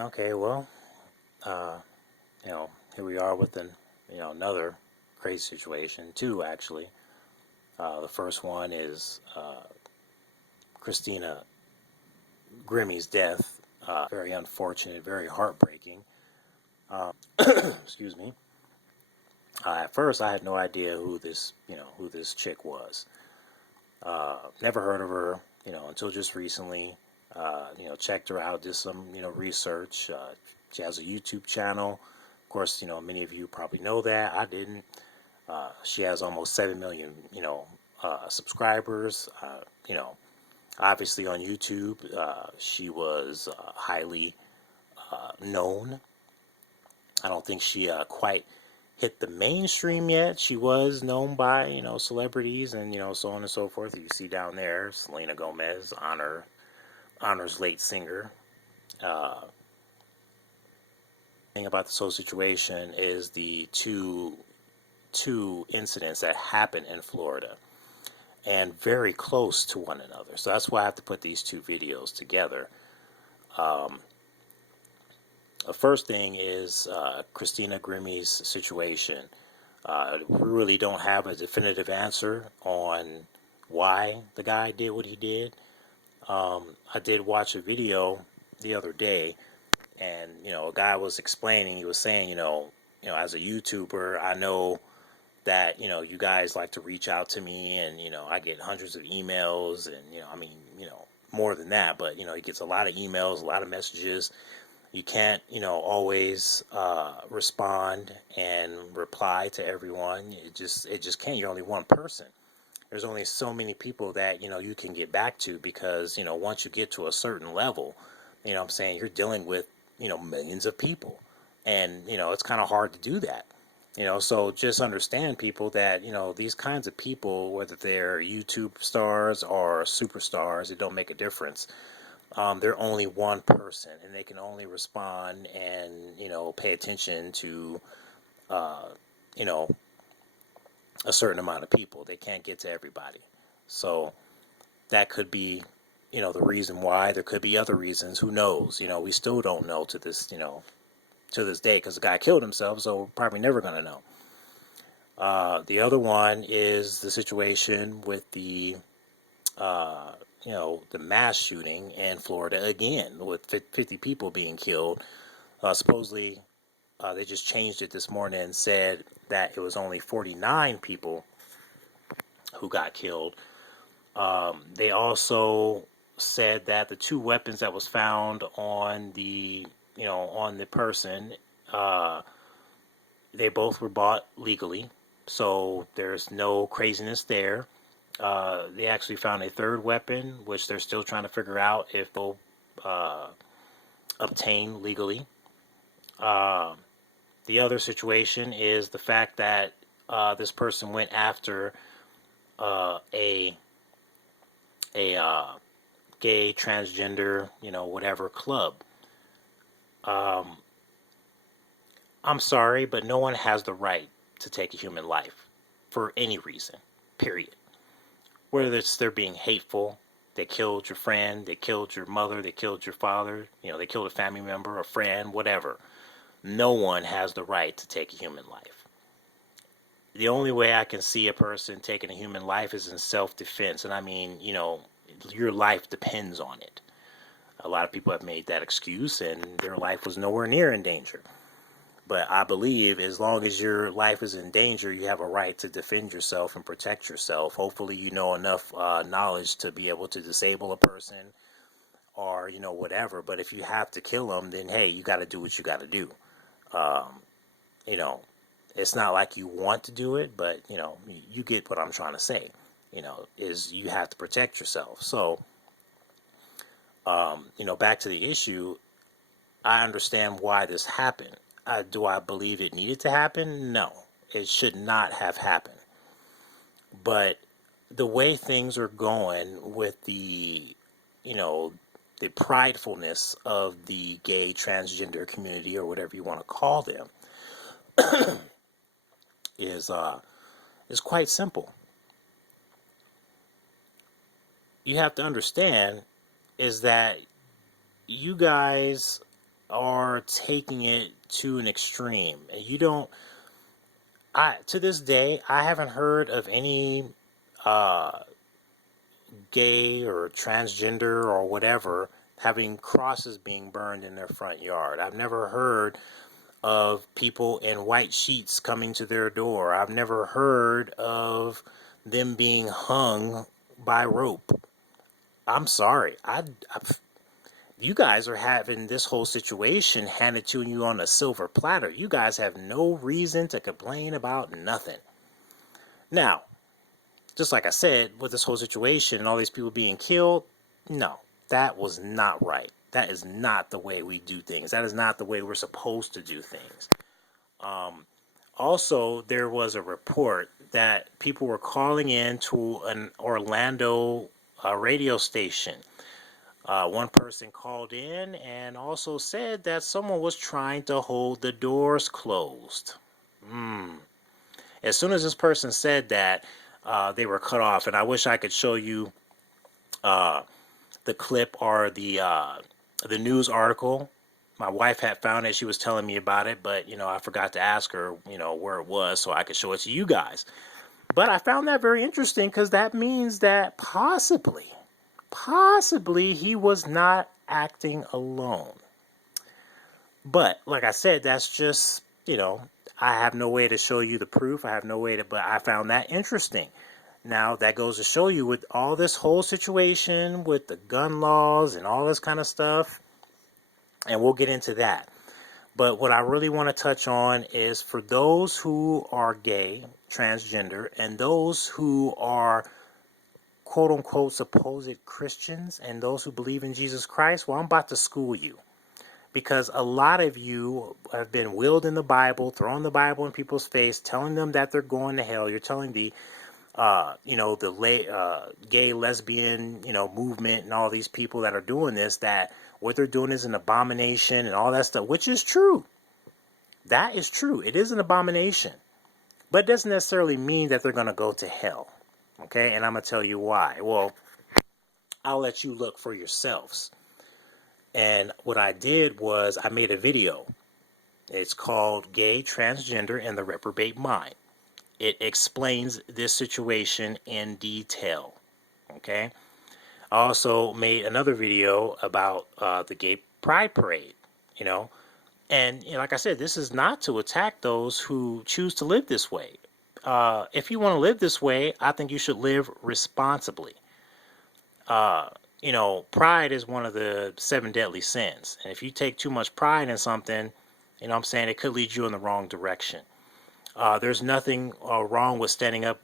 Okay, well, uh, here we are with another crazy situation. Two, actually. The first one is Christina Grimme's death. Very unfortunate, very heartbreaking. Excuse me. At first, I had no idea who this chick was. Never heard of her, until just recently. Checked her out, did some, research. She has a YouTube channel. Of course, many of you probably know that. I didn't. She has almost 7 million, subscribers. Obviously on YouTube, she was highly known. I don't think she quite hit the mainstream yet. She was known by celebrities and so on and so forth. You see down there, Selena Gomez, honors late singer. Uh, thing about this whole situation is the two incidents that happened in Florida and very close to one another. So that's why I have to put these two videos together. Um, the first thing is Christina Grimme's situation. We really don't have a definitive answer on why the guy did what he did. I did watch a video the other day, and a guy was explaining. He was saying, as a YouTuber, I know that you guys like to reach out to me, and I get hundreds of emails, and I mean, more than that, but he gets a lot of emails, a lot of messages. You can't always respond and reply to everyone. It just can't. You're only one person. There's only so many people that you can get back to, because once you get to a certain level, I'm saying, you're dealing with millions of people, and it's kind of hard to do that. So just understand, people, that these kinds of people, whether they're YouTube stars or superstars, it don't make a difference. They're only one person, and they can only respond and pay attention to uh, you know a certain amount of people. They can't get to everybody. So that could be the reason why. There could be other reasons. Who knows? We still don't know to this day, because the guy killed himself. So we're probably never going to know. The other one is the situation with the mass shooting in Florida again, with 50 people being killed. Supposedly, they just changed it this morning and said that it was only 49 people who got killed. They also said that the two weapons that was found on the person, uh, they both were bought legally, so there's no craziness there. They actually found a third weapon, which they're still trying to figure out if they'll uh, obtain legally. Uh, the other situation is the fact that this person went after uh, a a gay, transgender, whatever club. Um, I'm sorry, but no one has the right to take a human life for any reason. Period. Whether it's they're being hateful, they killed your friend, they killed your mother, they killed your father, they killed a family member, a friend, whatever. No one has the right to take a human life. The only way I can see a person taking a human life is in self-defense. And I mean, your life depends on it. A lot of people have made that excuse, and their life was nowhere near in danger. But I believe as long as your life is in danger, you have a right to defend yourself and protect yourself. Hopefully, you know enough knowledge to be able to disable a person, or whatever. But if you have to kill them, then hey, you got to do what you got to do. Um, you know, it's not like you want to do it, but you get what I'm trying to say. Is you have to protect yourself. So, back to the issue. I understand why this happened. Do I believe it needed to happen? No, it should not have happened. But the way things are going with you know, the pridefulness of the gay transgender community, or whatever you want to call them, is is quite simple. You have to understand is that you guys are taking it to an extreme. To this day, I haven't heard of any uh, gay or transgender or whatever having crosses being burned in their front yard. I've never heard of people in white sheets coming to their door. I've never heard of them being hung by rope. I'm sorry. You guys are having this whole situation handed to you on a silver platter. You guys have no reason to complain about nothing. Now, just like I said, with this whole situation and all these people being killed, no, that was not right. That is not the way we do things. That is not the way we're supposed to do things. Also, there was a report that people were calling in to an Orlando radio station. One person called in and also said that someone was trying to hold the doors closed. As soon as this person said that, they were cut off. And I wish I could show you the clip or the news article. My wife had found it. She was telling me about it, but I forgot to ask her, where it was so I could show it to you guys. But I found that very interesting because that means that possibly he was not acting alone. But like I said, that's just, I have no way to show you the proof. I have no way to, but I found that interesting. Now, that goes to show you with all this whole situation with the gun laws and all this kind of stuff, and we'll get into that. But what I really want to touch on is for those who are gay, transgender, and those who are quote-unquote supposed Christians and those who believe in Jesus Christ, well, I'm about to school you. Because a lot of you have been wielding the Bible, throwing the Bible in people's face, telling them that they're going to hell. You're telling the gay, lesbian, movement and all these people that are doing this, that what they're doing is an abomination and all that stuff, which is true. That is true. It is an abomination. But it doesn't necessarily mean that they're going to go to hell. Okay? And I'm going to tell you why. Well, I'll let you look for yourselves. And what I did was I made a video. It's called Gay, Transgender, and the Reprobate Mind. It explains this situation in detail. Okay? I also made another video about the Gay Pride Parade, And like I said, this is not to attack those who choose to live this way. If you want to live this way, I think you should live responsibly. Pride is one of the 7 deadly sins. And if you take too much pride in something, it could lead you in the wrong direction. There's nothing wrong with standing up,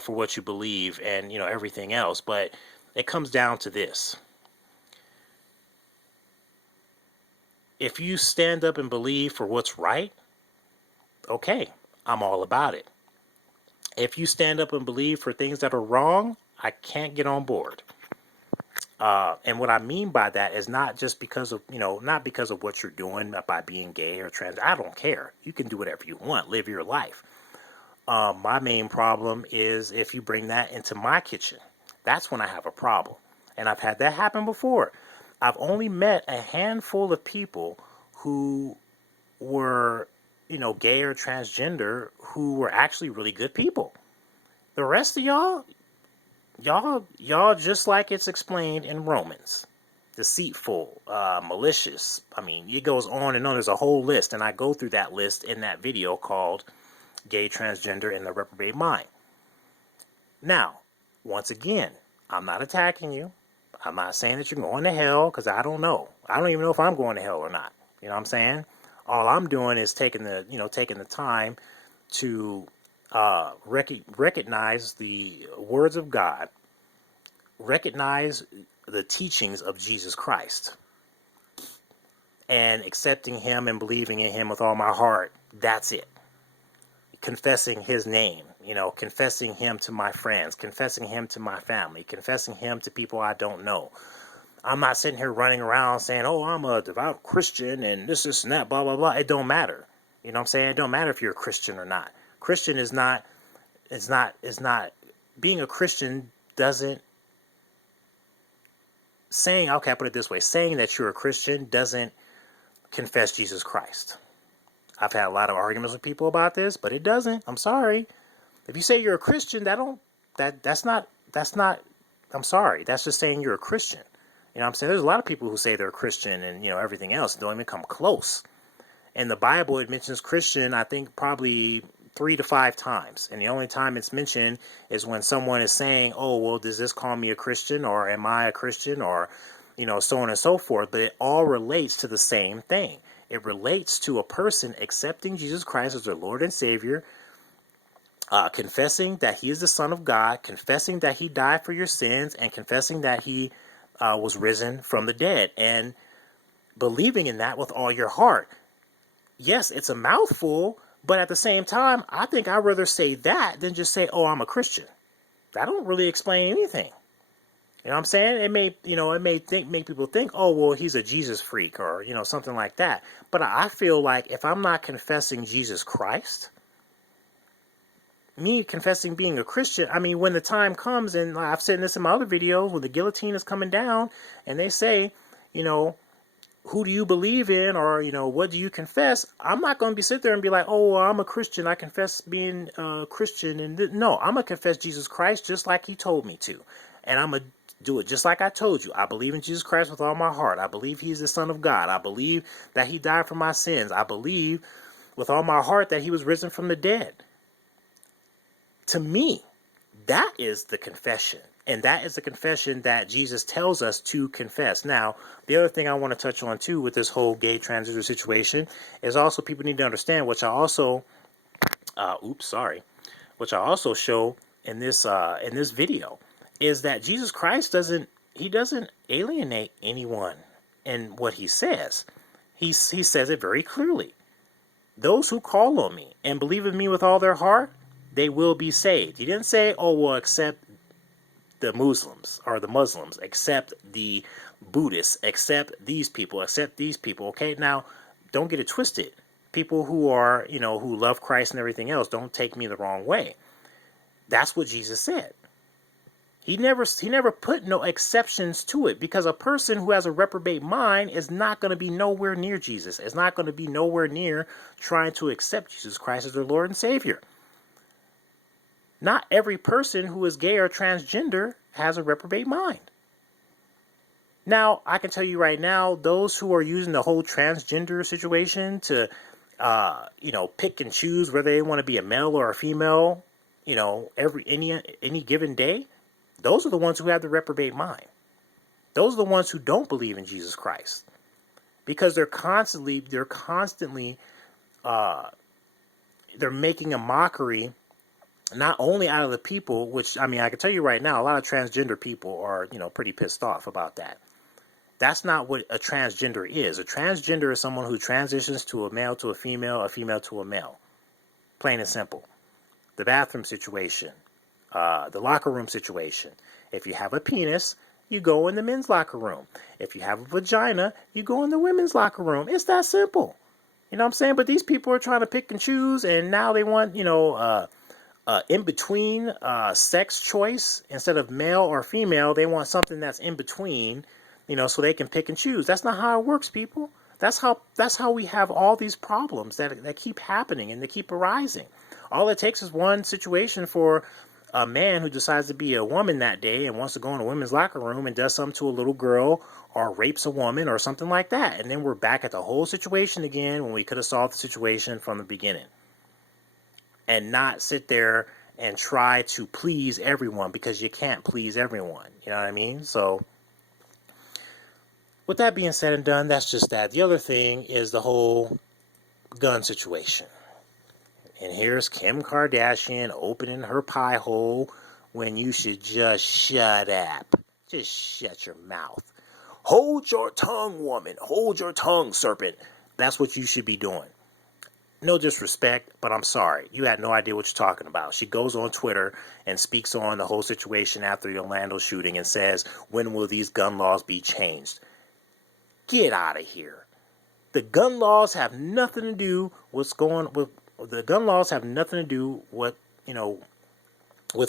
for what you believe and, everything else. But it comes down to this. If you stand up and believe for what's right, okay, I'm all about it. If you stand up and believe for things that are wrong, I can't get on board. And what I mean by that is not just because of, not because of what you're doing by being gay or trans. I don't care. You can do whatever you want. Live your life. My main problem is if you bring that into my kitchen. That's when I have a problem. And I've had that happen before. I've only met a handful of people who were, gay or transgender who were actually really good people. The rest of y'all just like it's explained in Romans. Deceitful, malicious. I mean, it goes on and on. There's a whole list, and I go through that list in that video called Gay, Transgender, and the Reprobate Mind. Now, once again, I'm not attacking you. I'm not saying that you're going to hell, because I don't know. I don't even know if I'm going to hell or not. You know what I'm saying? All I'm doing is taking the time to recognize the words of God, recognize the teachings of Jesus Christ, and accepting him and believing in him with all my heart. That's it. Confessing his name, confessing him to my friends, confessing him to my family, confessing him to people I don't know. I'm not sitting here running around saying, oh, I'm a devout Christian and this and that, blah, blah, blah. It don't matter. You know what I'm saying? It don't matter if you're a Christian or not. Christian is not, being a Christian doesn't, saying that you're a Christian doesn't confess Jesus Christ. I've had a lot of arguments with people about this, but it doesn't. I'm sorry. If you say you're a Christian, that's not, I'm sorry. That's just saying you're a Christian. You know what I'm saying? There's a lot of people who say they're a Christian and, everything else don't even come close. In the Bible, it mentions Christian, I think probably 3 to 5 times. And the only time it's mentioned is when someone is saying, oh, well, does this call me a Christian, or am I a Christian, or, so on and so forth. But it all relates to the same thing. It relates to a person accepting Jesus Christ as their Lord and Savior, confessing that he is the Son of God, confessing that he died for your sins, and confessing that he was risen from the dead, and believing in that with all your heart. Yes, it's a mouthful, but at the same time, I think I'd rather say that than just say, oh, I'm a Christian. That don't really explain anything. You know what I'm saying? It may make people think, oh, well, he's a Jesus freak, or, something like that. But I feel like if I'm not confessing Jesus Christ, me confessing being a Christian, I mean, when the time comes, and I've said this in my other videos, when the guillotine is coming down and they say, who do you believe in, or, what do you confess? I'm not going to sit there and be like, oh, well, I'm a Christian, I confess being a Christian. And no, I'm going to confess Jesus Christ just like he told me to. And I'm going to do it just like I told you. I believe in Jesus Christ with all my heart. I believe he's the Son of God. I believe that he died for my sins. I believe with all my heart that he was risen from the dead. To me, that is the confession. And that is the confession that Jesus tells us to confess. Now, the other thing I want to touch on, too, with this whole gay transgender situation is also people need to understand, which I also, which I also show in this video, is that Jesus Christ doesn't alienate anyone in what he says. He says it very clearly. Those who call on me and believe in me with all their heart, they will be saved. He didn't say, oh, well, accept the Muslims, accept the Buddhists, accept these people, okay? Now, don't get it twisted. People who are, who love Christ and everything else, don't take me the wrong way. That's what Jesus said. He never put no exceptions to it, because a person who has a reprobate mind is not going to be nowhere near Jesus. Is not going to be nowhere near trying to accept Jesus Christ as their Lord and Savior. Not every person who is gay or transgender has a reprobate mind. Now, I can tell you right now, those who are using the whole transgender situation to, pick and choose whether they want to be a male or a female, any given day, those are the ones who have the reprobate mind. Those are the ones who don't believe in Jesus Christ, because they're making a mockery. Not only out of the people, which, I mean, I can tell you right now, a lot of transgender people are, pretty pissed off about that. That's not what a transgender is. A transgender is someone who transitions to a male to a female to a male. Plain and simple. The bathroom situation, the locker room situation. If you have a penis, you go in the men's locker room. If you have a vagina, you go in the women's locker room. It's that simple. You know what I'm saying? But these people are trying to pick and choose, and now they want, in between sex choice. Instead of male or female, they want something that's in between, so they can pick and choose. That's not how it works, people. That's how we have all these problems that keep happening and they keep arising. All it takes is one situation for a man who decides to be a woman that day and wants to go in a women's locker room and does something to a little girl or rapes a woman or something like that. And then we're back at the whole situation again when we could have solved the situation from the beginning. And not sit there and try to please everyone, because you can't please everyone. You know what I mean? So, with that being said and done, that's just that. The other thing is the whole gun situation. And here's Kim Kardashian opening her pie hole when you should just shut up. Just shut your mouth. Hold your tongue, woman. Hold your tongue, serpent. That's what you should be doing. No disrespect, but I'm sorry. You had no idea what you're talking about. She goes on Twitter and speaks on the whole situation after the Orlando shooting and says, when will these gun laws be changed? Get out of here. The gun laws have nothing to do with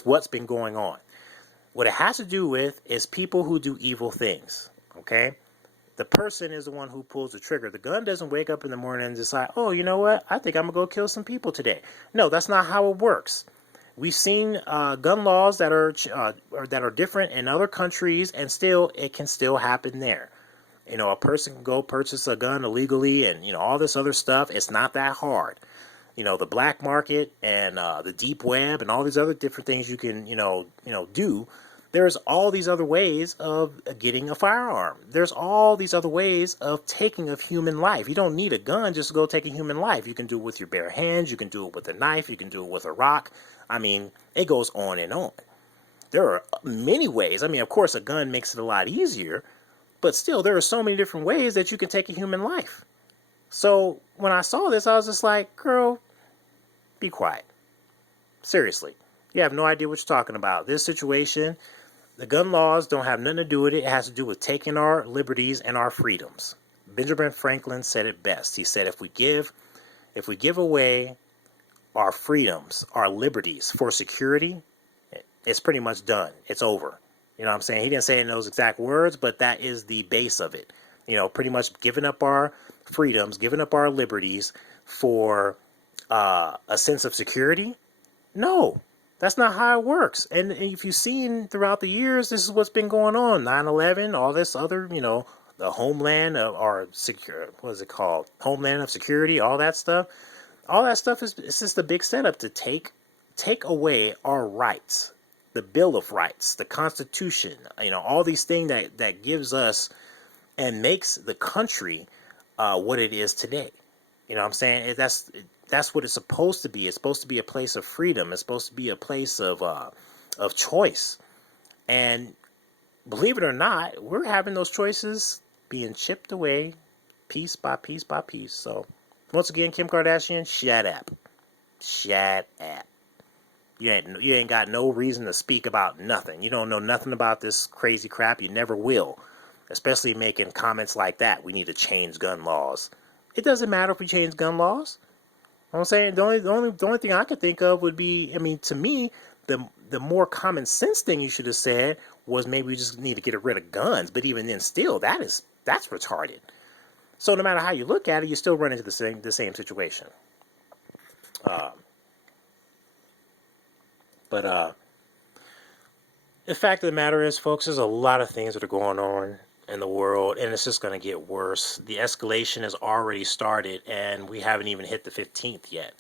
what's been going on. What it has to do with is people who do evil things. Okay? The person is the one who pulls the trigger. The gun doesn't wake up in the morning and decide, oh, you know what? I think I'm going to go kill some people today. No, that's not how it works. We've seen gun laws that are different in other countries, and still, it can still happen there. A person can go purchase a gun illegally and, all this other stuff. It's not that hard. The black market and the deep web and all these other different things you can, do. There's all these other ways of getting a firearm. There's all these other ways of taking a human life. You don't need a gun just to go take a human life. You can do it with your bare hands. You can do it with a knife. You can do it with a rock. I mean, it goes on and on. There are many ways. I mean, of course, a gun makes it a lot easier, but still, there are so many different ways that you can take a human life. So when I saw this, I was just like, girl, be quiet. Seriously. You have no idea what you're talking about. This situation, the gun laws don't have nothing to do with it. It has to do with taking our liberties and our freedoms. Benjamin Franklin said it best. He said, if we give away our freedoms, our liberties for security, it's pretty much done. It's over. You know what I'm saying? He didn't say it in those exact words, but that is the base of it. Pretty much giving up our freedoms, giving up our liberties for a sense of security. No, that's not how it works. And if you've seen throughout the years, this is what's been going on. 9/11, all this other, the homeland of our secure, what is it called? Homeland of security, all that stuff. All that stuff is it's just a big setup to take away our rights. The Bill of Rights, the Constitution, all these things that gives us and makes the country what it is today. You know what I'm saying? That's what it's supposed to be. It's supposed to be a place of freedom. It's supposed to be a place of choice. And believe it or not, we're having those choices being chipped away piece by piece by piece. So once again, Kim Kardashian, shut up. Shut up. You ain't got no reason to speak about nothing. You don't know nothing about this crazy crap. You never will. Especially making comments like that. We need to change gun laws. It doesn't matter if we change gun laws. You know what I'm saying? The only thing I could think of would be, to me, the more common sense thing you should have said was maybe we just need to get rid of guns. But even then, still, that's retarded. So no matter how you look at it, you still run into the same situation. But the fact of the matter is, folks, there's a lot of things that are going on in the world, and it's just going to get worse. The escalation has already started, and we haven't even hit the 15th yet.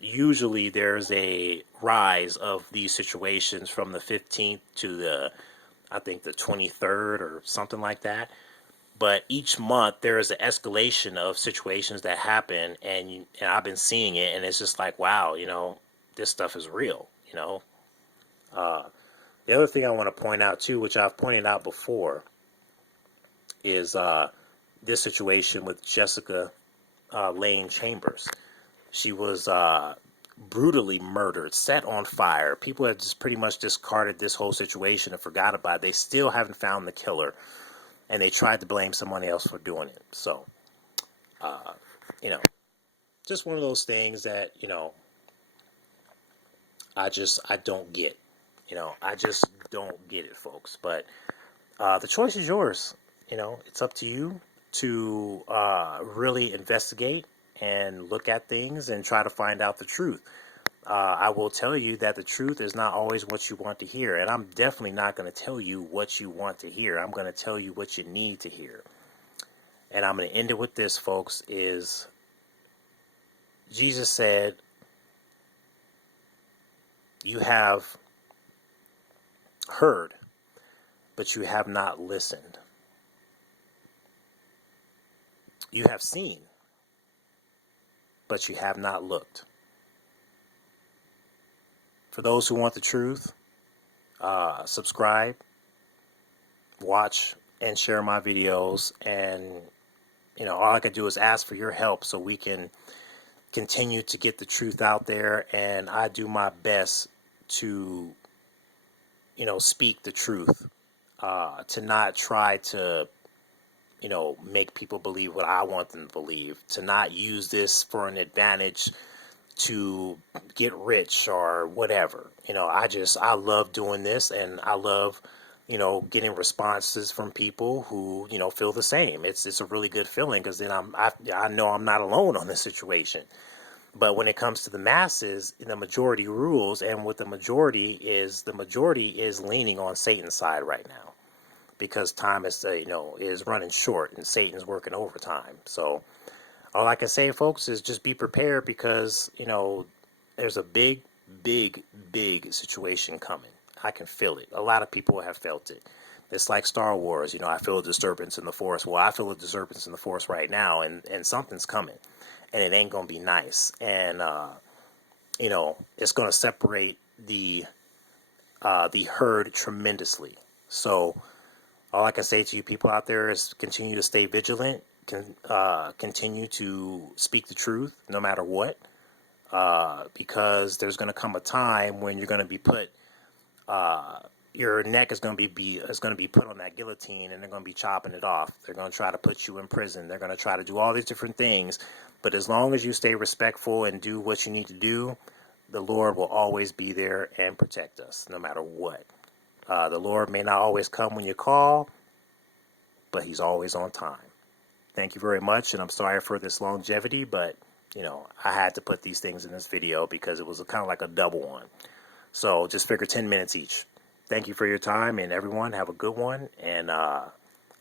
Usually there's a rise of these situations from the 15th to I think the 23rd or something like that. But each month there is an escalation of situations that happen, and I've been seeing it, and it's just like, wow, this stuff is real, The other thing I want to point out too, which I've pointed out before, is this situation with Jessica Lane Chambers. She was brutally murdered, set on fire. People have just pretty much discarded this whole situation and forgot about it. They still haven't found the killer, and they tried to blame someone else for doing it. So, just one of those things that, I don't get. I just don't get it, folks. But the choice is yours. It's up to you to really investigate and look at things and try to find out the truth. I will tell you that the truth is not always what you want to hear. And I'm definitely not going to tell you what you want to hear. I'm going to tell you what you need to hear. And I'm going to end it with this, folks, is Jesus said, you have heard, but you have not listened. You have seen, but you have not looked. For those who want the truth, subscribe, watch, and share my videos. And, all I can do is ask for your help so we can continue to get the truth out there. And I do my best to, speak the truth, to not try to, make people believe what I want them to believe, to not use this for an advantage to get rich or whatever. I love doing this, and I love, getting responses from people who, feel the same. It's a really good feeling because then I know I'm not alone on this situation. But when it comes to the masses, the majority rules, and what the majority is leaning on Satan's side right now because time is running short and Satan's working overtime. So all I can say, folks, is just be prepared because there's a big, big, big situation coming. I can feel it. A lot of people have felt it. It's like Star Wars. I feel a disturbance in the force. Well, I feel a disturbance in the force right now, and something's coming, and it ain't gonna be nice. And it's gonna separate the herd tremendously. So all I can say to you people out there is continue to stay vigilant. Continue to speak the truth no matter what, because there's going to come a time when you're going to be put. Your neck is going to be put on that guillotine, and they're going to be chopping it off. They're going to try to put you in prison. They're going to try to do all these different things. But as long as you stay respectful and do what you need to do, the Lord will always be there and protect us, no matter what. The Lord may not always come when you call, but He's always on time. Thank you very much, and I'm sorry for this longevity, but, I had to put these things in this video because it was kind of like a double one. So just figure 10 minutes each. Thank you for your time, and everyone have a good one, and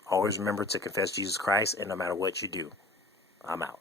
always remember to confess Jesus Christ, and no matter what you do, I'm out.